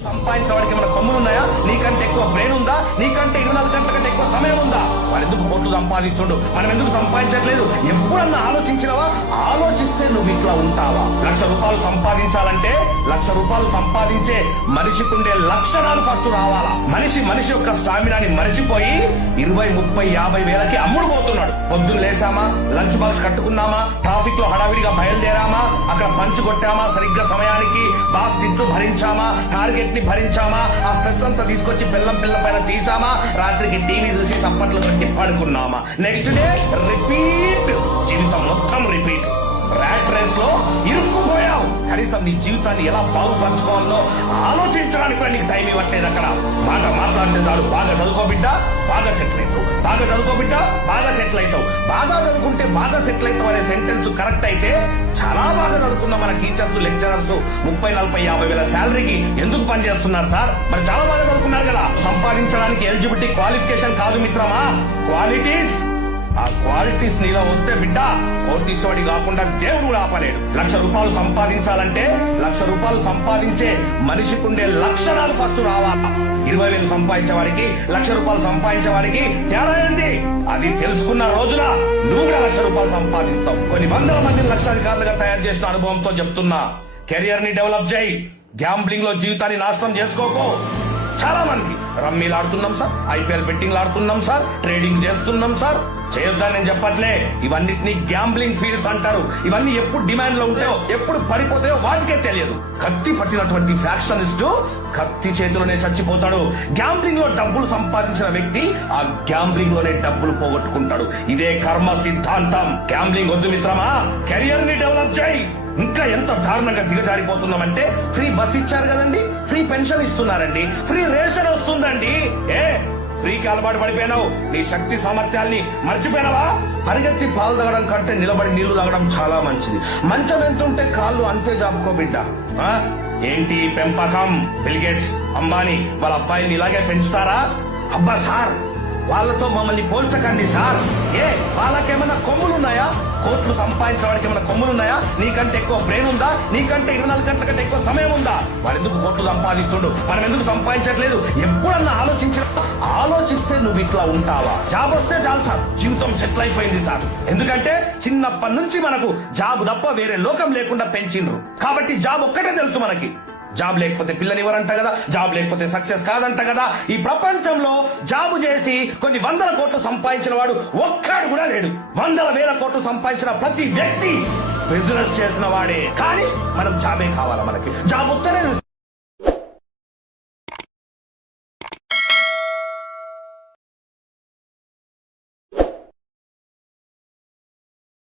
సంపాదించిన వాడికి ఏమైనా కొమ్ములు ఉన్నాయా? నీకంటే ఎక్కువ బ్రెయిన్ ఉందా? నీకంటే 24 గంటల కంటే ఎక్కువ సమయం ఉందా? వాడు ఎందుకు కోట్లు సంపాదిస్తుండు, మనం ఎందుకు సంపాదించట్లేదు? ఎప్పుడన్నా ఆలోచించినవా? ఆలోచిస్తే నువ్వు ఇట్లా ఉంటావా? ₹1,00,000 సంపాదించాలంటే ₹1,00,000 సంపాదించే మనిషికి ఉండే లక్షణాలు ఫస్ట్ రావాలా. మనిషి యొక్క స్టామినాని మరిచిపోయి 20, 30, 50 వేలకి అమ్ముడు పోతున్నాడు. పొద్దున్న లేసామా, లంచ్ బాక్స్ కట్టుకున్నామా, ట్రాఫిక్ లో హడావిడిగా బయలుదేరామా, అక్కడ పంచ్ కొట్టామా, సరిగ్గా సమయానికి బాస్ తిట్లు భరించామా, టార్గెట్ ని భరించామా, ఆ స్ట్రెస్ అంతా తీసుకొచ్చి పిల్ల పైన తీసామా, రాత్రికి టీవీ చూసి సప్పట్లు పెట్టి పడుకున్నామా, నెక్స్ట్ డే రిపీట్, జీవితం మొత్తం రిపీట్. ర్యాట్ రేస్ లో ఇరుక్కుపోయావు. కనీసం నీ జీవితాన్ని ఎలా బాగుపరచుకోవాలో ఆలోచించడానికి కూడా నీకు టైం ఇవ్వట్లేదు. అక్కడ బాగా మాట్లాడితే చాలు, బాగా చదువుకో బిడ్డ, బాగా సెటిల్ అవుతావు, బాగా చదువుకో బిడ్డ, బాగా సెటిల్ అవుతావు, బాగా చదువుకుంటే బాగా సెటిల్ అవుతావు అనే సెంటెన్స్ కరెక్ట్ అయితే చాలా బాగా చదువుకున్న మన టీచర్స్, లెక్చరర్స్ 30, 40, 50 వేల శాలరీకి ఎందుకు పనిచేస్తున్నారు సార్? మరి చాలా బాగా చదువుకున్నారు కదా. సంపాదించడానికి ఎలిజిబిలిటీ క్వాలిఫికేషన్ కాదు మిత్రమా, క్వాలిటీస్. ఆ క్వాలిటీస్ నీలో వస్తే బిడ్డ కోటీశ్వరుడి కాకుండా దేవుడు కూడా ఆపలేడు. ₹1,00,000 సంపాదించాలంటే ₹1,00,000 సంపాదించే మనిషికి ఉండే లక్షణాలు ఫస్ట్ రావాలి. 20,000 సంపాదించే వారికి, ₹1,00,000 సంపాదించే వారికి తేడా ఏంటి? అది తెలుసుకున్న రోజున నువ్వు కూడా ₹1,00,000 సంపాదిస్తావు. కొన్ని వందల మంది లక్షాధికారులుగా తయారు చేసిన అనుభవంతో చెప్తున్నా, కెరియర్ ని డెవలప్ చేయి. గ్యాంబ్లింగ్ లో జీవితాన్ని నాశనం చేసుకోకు. చాలా మంది రమ్మీలు ఆడుతున్నాం సార్, IPL బెట్టింగ్లు ఆడుతున్నాం సార్, ట్రేడింగ్ చేస్తున్నాం సార్. చేయొద్దని నేను చెప్పట్లే, ఇవన్నిటిని గ్యాంబ్లింగ్ ఫీల్డ్స్ అంటారు. ఇవన్నీ ఎప్పుడు డిమాండ్ లో ఉంటాయో, ఎప్పుడు పడిపోతాయో వాటికే తెలియదు. కత్తి పట్టినటువంటి ఫ్యాక్షనిస్టు కత్తి చేతిలోనే చచ్చిపోతాడు. గ్యాంబ్లింగ్ లో డబ్బులు సంపాదించిన వ్యక్తి ఆ గ్యాంబ్లింగ్ లోనే డబ్బులు పోగొట్టుకుంటాడు. ఇదే కర్మ సిద్ధాంతం. గ్యాంబ్లింగ్ వద్దు మిత్రమా, కెరియర్ ని డెవలప్ చేయి. ఇంకా ఎంత దారుణంగా దిగజారిపోతున్నామంటే, ఫ్రీ బస్ ఇచ్చారు కదండి, ఫ్రీ పెన్షన్ ఇస్తున్నారండి, ఫ్రీ రేషన్ వస్తుందండి. ఫ్రీకి అలవాటు పడిపోయినావు. నీ శక్తి సామర్థ్యాల్ని మర్చిపోయినావా? పరిగెత్తి పాలు తాగడం కంటే నిలబడి నీళ్లు తాగడం చాలా మంచిది. మంచం ఎంతుంటే కాళ్ళు అంతే జాపుకో బిడ్డ. ఏంటి పెంపకం? బిల్ గేట్స్, అంబానీ వాళ్ళ అబ్బాయిని ఇలాగే పెంచుతారా? అబ్బా సార్, వాళ్ళతో మమ్మల్ని పోల్చకండి సార్. వాళ్ళకేమైనా కొమ్ములున్నాయా? కోట్లు సంపాదించిన వాడికి ఏమైనా కొమ్ములున్నాయా? నీకంటే ఎక్కువ బ్రెయిన్ ఉందా? నీకంటే 24 గంటల కంటే ఎక్కువ సమయం ఉందా? వాడు ఎందుకు కోట్లు సంపాదిస్తుండు, మనం ఎందుకు సంపాదించట్లేదు? ఎప్పుడన్నా ఆలోచిస్తే నువ్వు ఇట్లా ఉంటావా? జాబ్ వస్తే చాలు సార్, జీవితం సెటిల్ అయిపోయింది సార్. ఎందుకంటే చిన్నప్పటి నుంచి మనకు జాబ్ తప్ప వేరే లోకం లేకుండా పెంచిండ్రు. కాబట్టి జాబ్ ఒక్కటే తెలుసు మనకి. జాబ్ లేకపోతే పిల్లనివ్వరంట కదా, జాబ్ లేకపోతే సక్సెస్ కాదంట కదా. ఈ ప్రపంచంలో జాబు చేసి కొన్ని 100 కోట్లు సంపాదించిన వాడు ఒక్కడు కూడా లేడు. 100,000 కోట్లు సంపాదించిన ప్రతి వ్యక్తి బిజినెస్ చేసిన వాడే. కానీ మనం జాబే కావాలా? మనకి జాబ్ వస్తేనే